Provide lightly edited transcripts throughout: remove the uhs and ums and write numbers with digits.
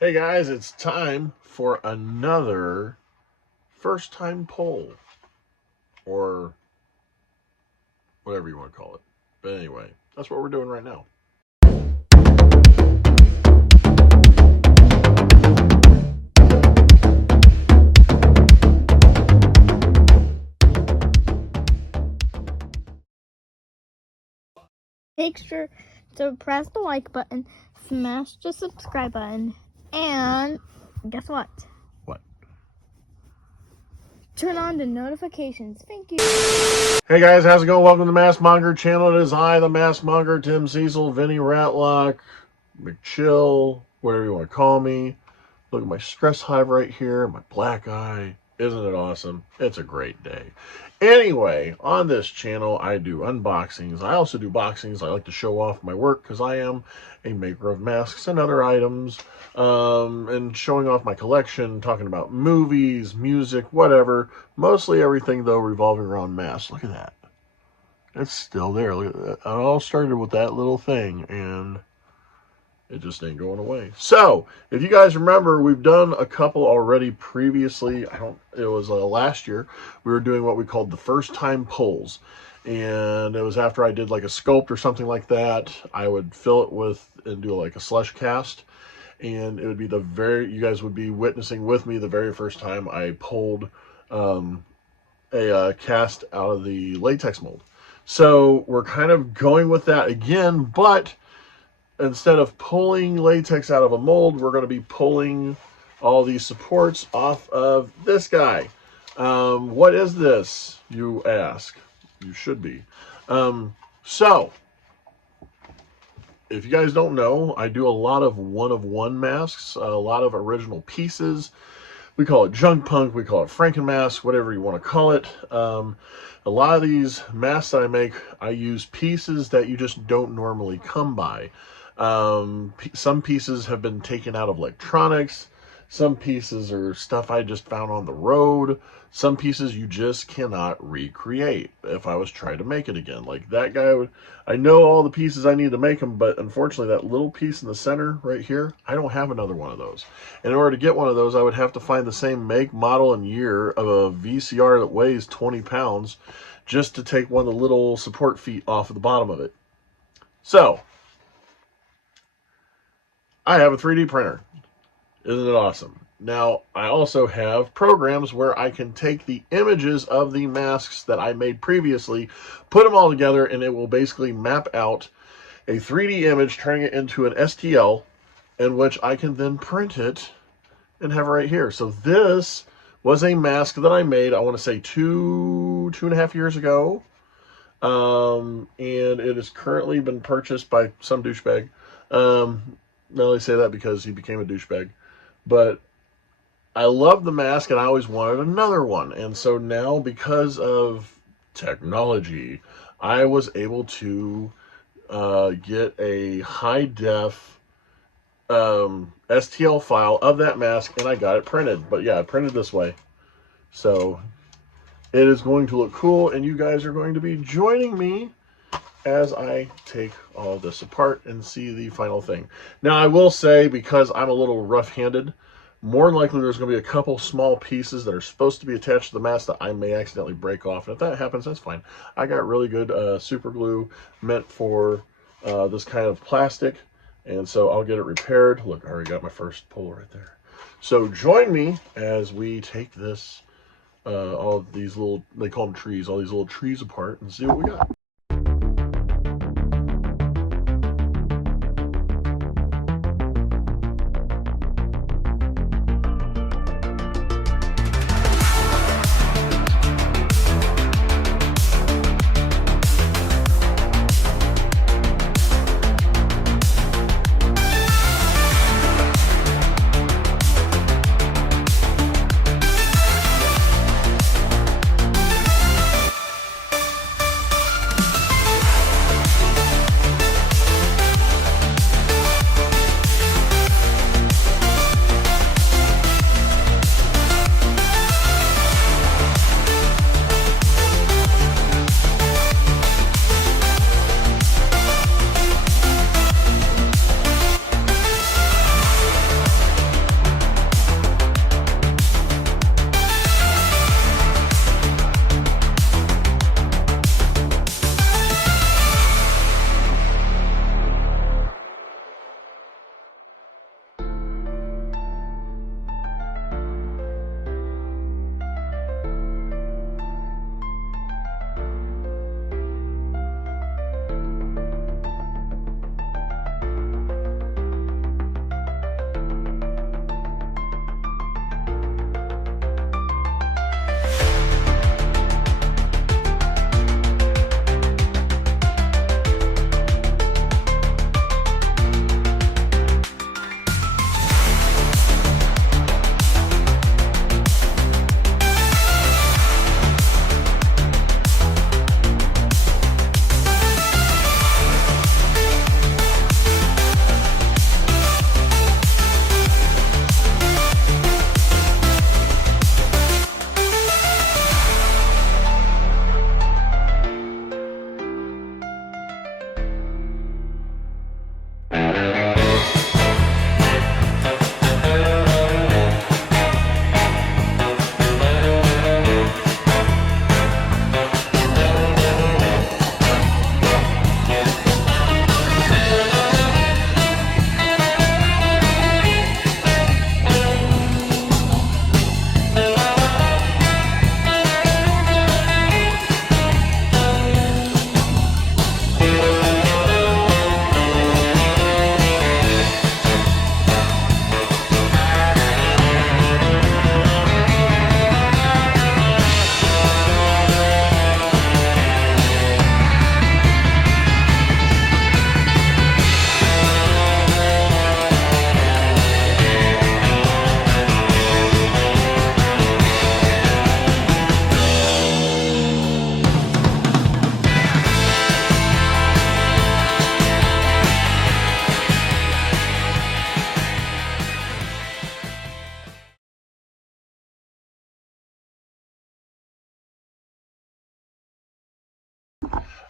Hey guys, it's time for another first time poll, or whatever you want to call it. But anyway, that's what we're doing right now. Make sure to press the like button, smash the subscribe button, and guess what? What? Turn on the notifications. Thank you. Hey guys, how's it going? Welcome to the MaskMonger channel. It is I, the MaskMonger, Tim Cecil, Vinny Ratlock, McChill, whatever you want to call me. Look at my stress hive right here, my black eye. Isn't it awesome? It's a great day. Anyway, on this channel, I do unboxings. I also do boxings. I like to show off my work because I am a maker of masks and other items. And showing off my collection, talking about movies, music, whatever. Mostly everything, though, revolving around masks. Look at that. It's still there. Look at that. It all started with that little thing, and it just ain't going away. So, if you guys remember, we've done a couple already previously. It was last year. We were doing what we called the first time polls. And it was after I did like a sculpt or something like that. I would fill it with and do like a slush cast. And it would be you guys would be witnessing with me the very first time I pulled a cast out of the latex mold. So we're kind of going with that again, but instead of pulling latex out of a mold, we're going to be pulling all these supports off of this guy. What is this, you ask? You should be. So, if you guys don't know, I do a lot of one-of-one masks, a lot of original pieces. We call it junk punk, we call it Frankenmask, whatever you want to call it. A lot of these masks that I make, I use pieces that you just don't normally come by. Some pieces have been taken out of electronics. Some pieces are stuff I just found on the road. Some pieces you just cannot recreate if I was trying to make it again. Like that guy, I know all the pieces I need to make them, but unfortunately that little piece in the center right here, I don't have another one of those. In order to get one of those, I would have to find the same make, model, and year of a VCR that weighs 20 pounds just to take one of the little support feet off of the bottom of it. So, I have a 3D printer. Isn't it awesome? Now, I also have programs where I can take the images of the masks that I made previously, put them all together, and it will basically map out a 3D image, turning it into an STL, in which I can then print it and have it right here. So this was a mask that I made, I want to say two and a half years ago. And it has currently been purchased by some douchebag. I only say that because he became a douchebag. But I love the mask, and I always wanted another one. And so now, because of technology, I was able to get a high-def STL file of that mask, and I got it printed. But yeah, printed this way. So it is going to look cool, and you guys are going to be joining me as I take all this apart and see the final thing. Now, I will say, because I'm a little rough-handed, more than likely there's going to be a couple small pieces that are supposed to be attached to the mask that I may accidentally break off. And if that happens, that's fine. I got really good super glue meant for this kind of plastic, and so I'll get it repaired. Look, I already got my first pull right there. So join me as we take this, all of these little, they call them trees, all these little trees apart, and see what we got.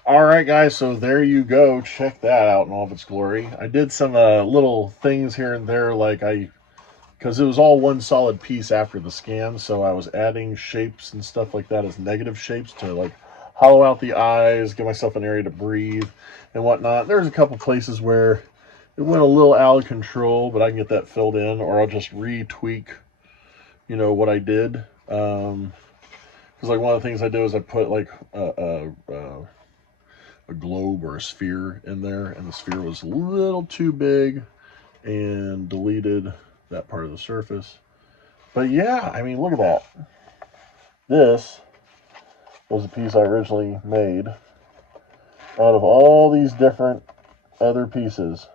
All right, guys, so there you go. Check that out in all of its glory. I did some little things here and there, because it was all one solid piece after the scan, so I was adding shapes and stuff like that as negative shapes to like hollow out the eyes, give myself an area to breathe and whatnot. There's a couple places where it went a little out of control, but I can get that filled in, or I'll just retweak, what I did. Because like one of the things I did was I put like a globe or a sphere in there, and the sphere was a little too big, and deleted that part of the surface. But yeah, I mean, look at that. This was the piece I originally made out of all these different other pieces.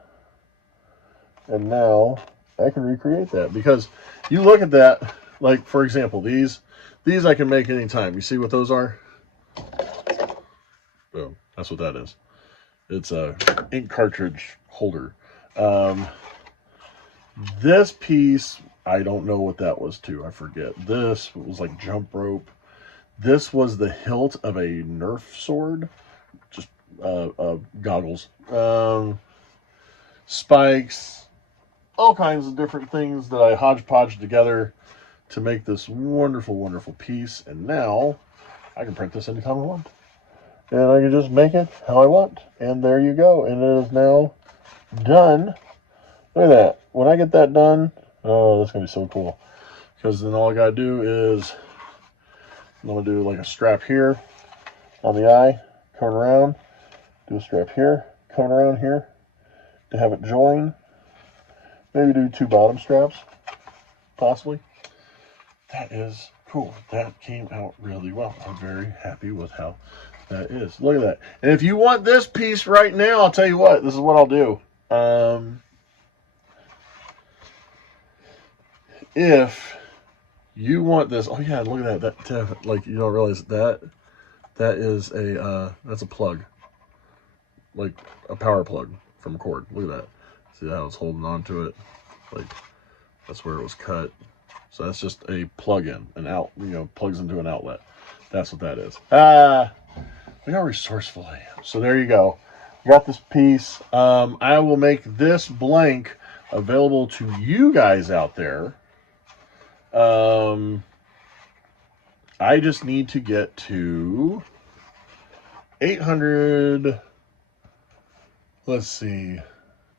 And now I can recreate that, because you look at that, like for example, these I can make anytime. You see what those are? Boom. That's what that is. It's a ink cartridge holder. This piece, I don't know what that was to. I forget. This was like jump rope. This was the hilt of a Nerf sword. Just goggles. Spikes. All kinds of different things that I hodgepodge together to make this wonderful, wonderful piece. And now I can print this anytime I want. And I can just make it how I want. And there you go. And it is now done. Look at that. When I get that done, oh, that's going to be so cool. Because then all I got to do is, I'm going to do like a strap here on the eye, coming around, do a strap here, coming around here to have it join. Maybe do 2 bottom straps, possibly. That is cool. That came out really well. I'm very happy with how that is. Look at that. And if you want this piece right now, I'll tell you what, this is what I'll do. If you want this, oh yeah, look at that. That like, you don't realize that is that's a plug, like a power plug from a cord. Look at that. See how it's holding on to it? Like that's where it was cut. So that's just a plug-in, an out, plugs into an outlet. That's what that is. Look how resourceful I am. So there you go. Got this piece. I will make this blank available to you guys out there. I just need to get to 800. Let's see.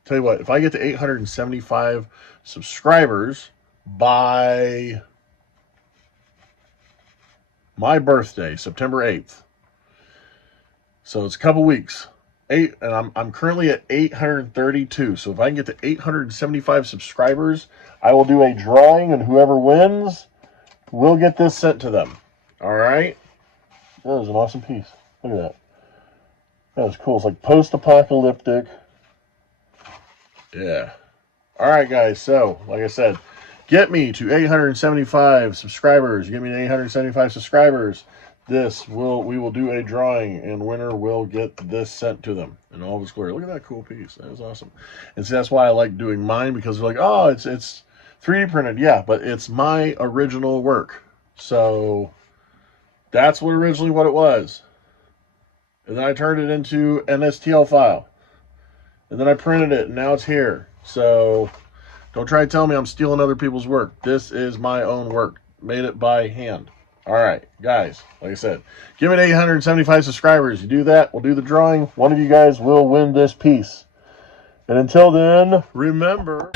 Tell you what, if I get to 875 subscribers by my birthday, September 8th. So it's a couple weeks. And I'm currently at 832. So if I can get to 875 subscribers, I will do a drawing, and whoever wins will get this sent to them. All right? That was an awesome piece. Look at that. That was cool. It's like post-apocalyptic. Yeah. All right, guys. So, like I said, get me to 875 subscribers. Get me to 875 subscribers. We will do a drawing, and winner will get this sent to them in all of its glory. Look at that cool piece. That is awesome. And see, that's why I like doing mine, because they're like, oh, it's 3D printed. Yeah, but it's my original work. So that's originally what it was. And then I turned it into an STL file. And then I printed it, and now it's here. So don't try to tell me I'm stealing other people's work. This is my own work. Made it by hand. All right, guys, like I said, give it 875 subscribers. You do that, we'll do the drawing. One of you guys will win this piece. And until then, remember...